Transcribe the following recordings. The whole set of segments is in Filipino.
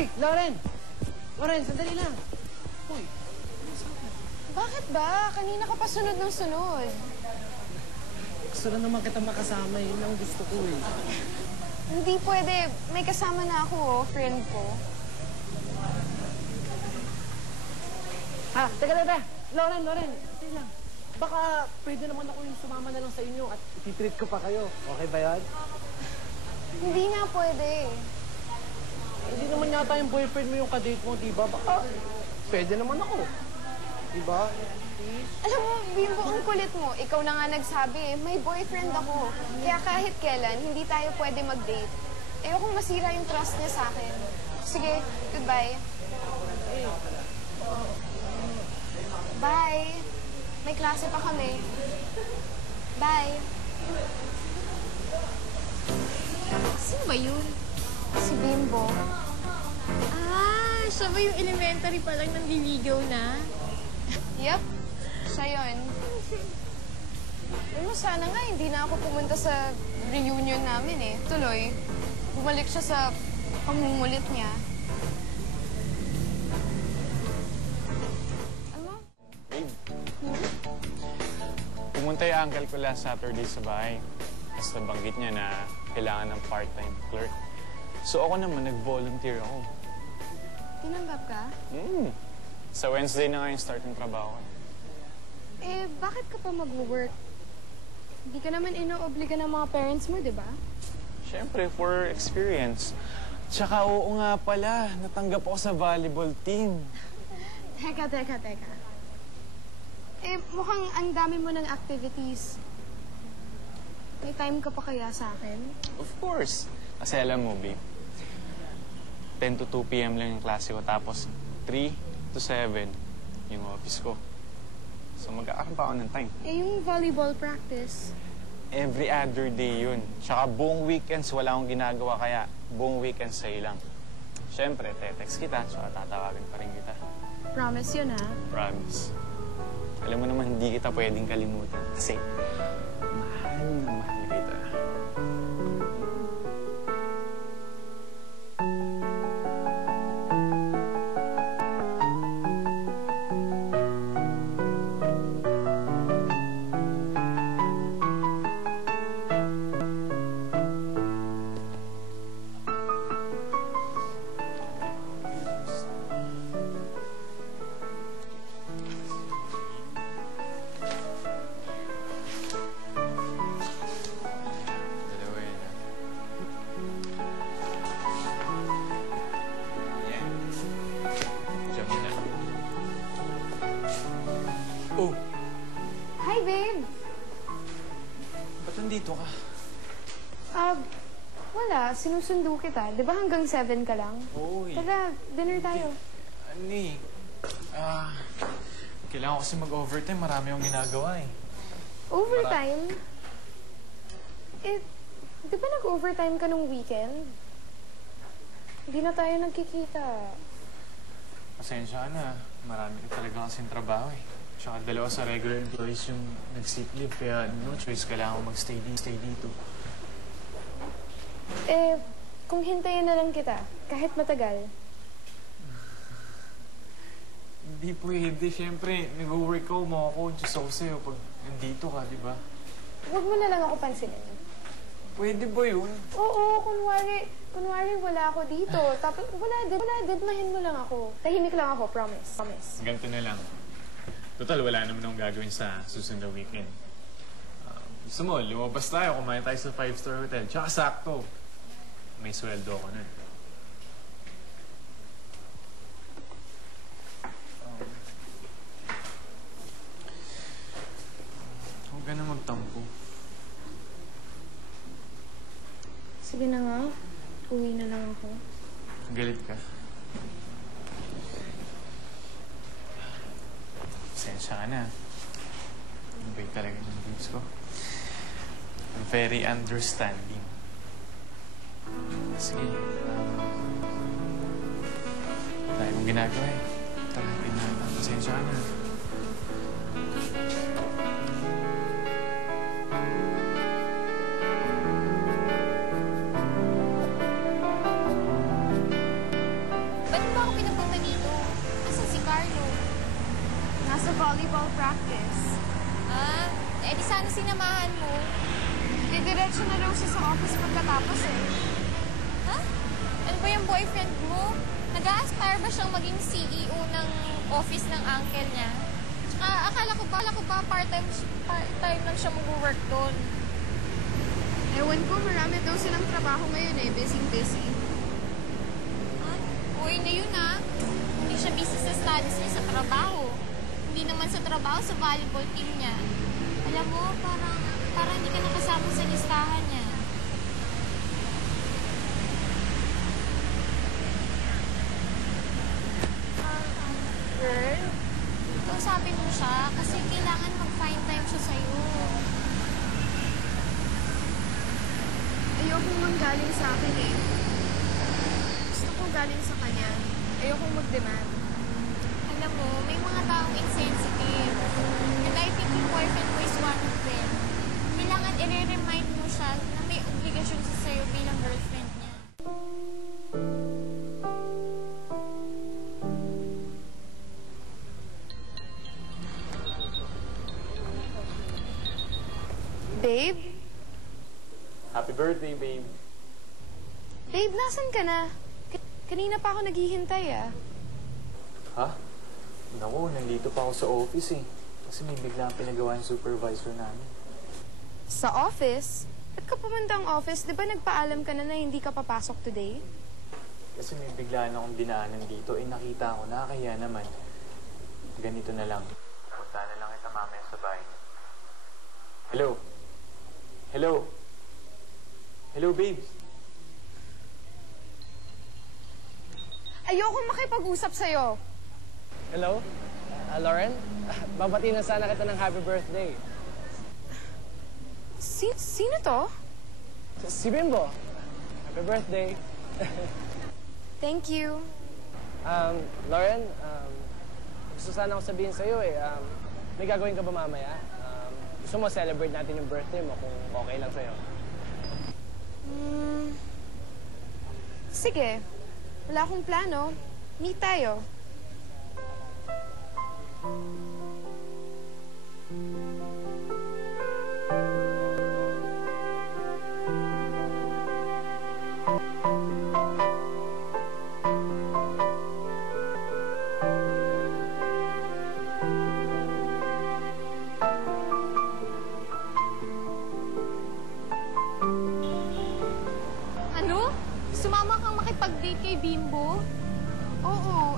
Hoy, Lauren! Lauren, sandali lang. Hoy, Bakit ba? Kanina ka pa sunod ng sunod. gusto na naman kita makasama. Yun ang gusto ko eh. Hindi pwede. May kasama na ako, friend ko. Teka. Lauren, sandali lang. Baka pwede naman ako yung sumama na lang sa inyo at ititreat ko pa kayo. Okay ba yan? Hindi nga pwede. Hindi naman yata yung boyfriend mo yung kadate mo, di ba? Baka pwede naman ako. Di ba? Alam mo, Bimbo, ang kulit mo. Ikaw na nga nagsabi, may boyfriend ako. Kaya kahit kailan, hindi tayo pwede mag-date. Ayokong masira yung trust niya sa akin. Sige, goodbye. Bye. May klase pa kami. Bye. Sino ba yun? Si Bimbo. Ah, siya ba yung elementary pa lang nanliligaw na? Yup, siya yun. Alam mo, sana nga hindi na ako pumunta sa reunion namin eh. Tuloy, bumalik siya sa pamumulit niya. Ano? Babe, pumunta yung uncle ko last Saturday sa bahay. Tapos nabanggit niya na kailangan ng part-time clerk. So ako naman, nag-volunteer ako. Tinanggap ka? Sa Wednesday na nga yung start ng trabaho. Eh, bakit ka pa mag-work? Hindi ka naman inoobliga ng mga parents mo, di ba? Siyempre, for experience. Tsaka oo nga pala, natanggap ako sa volleyball team. Teka. Eh, mukhang ang dami mo ng activities. May time ka pa kaya sa akin? Of course. Kasi alam mo, babe, 10 to 2 p.m. lang yung klase ko. Tapos 3 to 7 yung office ko. So magkakaroon pa ako ng time. Eh, yung volleyball practice. Every other day yun. Tsaka buong weekends wala akong ginagawa, kaya buong weekends sa'yo lang. Siyempre, te-text kita, so tatawagin pa rin kita. Promise yun, ha? Promise. Alam mo naman, hindi kita pwedeng kalimutan. Kasi, mahal na mahal kita. Oh! Hi, babe! Ba't nandito ka? Wala. Sinusundo kita. Di ba hanggang 7 ka lang? Uy! Tara, dinner tayo. Ani, kailangan ko kasi mag-overtime. Marami akong ginagawa eh. Overtime? Eh, di ba nag-overtime ka nung weekend? Hindi na tayo nagkikita. Pasensya ka na. Marami ka talaga kasing trabaho eh. Tsaka dalawa sa regular employees yung nag-sick leave. Kaya no choice, kailangan ko mag-stay dito. Eh, kung hintayin na lang kita, kahit matagal. Hindi pwede. Siyempre, nag-work ako, makakonsyos ako sa'yo pag nandito ka, di ba? Huwag mo na lang ako pansinin. Pwede ba yun? Oo, kunwari wala ako dito. Tapos wala din, mahin mo lang ako. Tahimik lang ako, promise. Ganito na lang. Total, wala naman akong gagawin sa susunod na weekend. Gusto mo, lumabas tayo, kumain tayo sa 5-star hotel. Tsaka sakto, may sweldo ako nun. Huwag ka na magtampo. Sige na nga, uwi na lang ako. Galit ka. Pasensya ka na. Ang bait talaga ng boobs ko. Very understanding. Sige. Dahil mong ginagawa eh. Talapin na. Pasensya ka na. sa volleyball practice. Ah, eh di sana sinamahan mo. Didiretso na daw siya sa office pagkatapos eh. Ha? Ano ba yung boyfriend mo? Nag-a-aspire ba siyang maging CEO ng office ng uncle niya? Tsaka akala ko ba part-time lang siya mag-work doon. Ewan ko, marami daw silang trabaho ngayon eh. Busy. Ha? Uy na yun ah. Hindi siya busy sa studies niya, sa trabaho. Hindi naman sa trabaho, sa volleyball team niya. Alam mo, parang hindi ka nakasama sa listahan niya. Girl? Kausapin mo siya kasi kailangan mag-find time siya sa'yo. Ayokong manggaling sa akin eh. Gusto ko galing sa kanya. Ayokong mag-demand. Alam mo, may mga taong insensitive. And I think yung boyfriend mo is one of them. Kailangan i-remind mo siya na may obligasyon siya sa'yo bilang girlfriend niya. Babe? Happy birthday, babe. Babe, nasan ka na? Kanina pa ako naghihintay ah. Ha? Naku, nandito pa ako sa office eh. Kasi may biglang pinagawa yung supervisor namin. Sa office? Ba't ka pumunta ang office? Di ba nagpaalam ka na hindi ka papasok today? Kasi may biglaan akong dinaanan dito. Eh, nakita ko, nakakahiya naman. Ganito na lang. Punta na lang kita mamaya sa bahay. Hello? Hello? Hello, babes? Ayokong makipag-usap sa'yo. Hello? Lauren? Babati na sana kita ng happy birthday. Sino to? Si Bimbo. Happy birthday. Thank you. Lauren, gusto sana ako sabihin sa'yo eh. May gagawin ka ba mamaya? Gusto mo celebrate natin yung birthday mo kung okay lang sa'yo. Sige. Wala akong plano. Meet tayo. Ano? Sumama kang makipag-date kay Bimbo? Oo,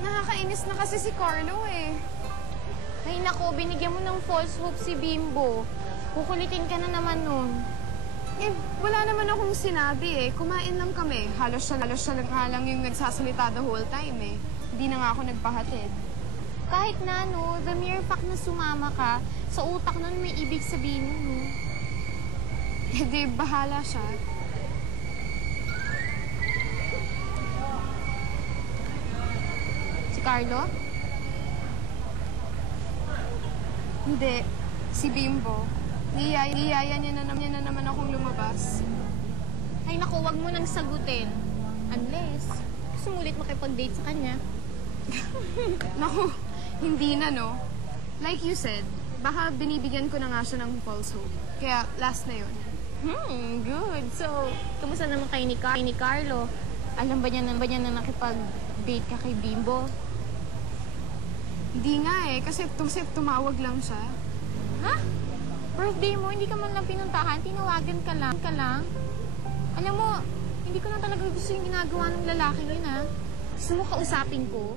nakakainis na kasi si Carlo eh. Ay nako, binigyan mo ng false hope si Bimbo. Kukulitin ka na naman nun. Wala naman akong sinabi eh. Kumain lang kami. Halos siya lang yung nagsasalita the whole time eh. Hindi na nga ako nagpahatid. Kahit na, no, the mere fact na sumama ka, sa utak nun may ibig sabihin mo, no? Di, bahala siya. Si Carlo? Hindi. Si Bimbo. Niyaya niya na naman akong lumabas. Ay naku, wag mo nang sagutin. Unless, gusto mo ulit makipag-date sa kanya. Naku, hindi na no. Like you said, baka binibigyan ko na nga siya ng false hope. Kaya last na yun. Good. So, kumusta naman kayo ni Carlo? Alam ba niya na nakipag-date ka kay Bimbo? Hindi nga eh, kasi tumawag lang siya. Ha? Birthday mo, hindi ka man lang pinuntahan, tinawagan ka lang. Alam mo, hindi ko na talaga gusto yung ginagawa ng lalaki yun, ha? Gusto mo kausapin ko?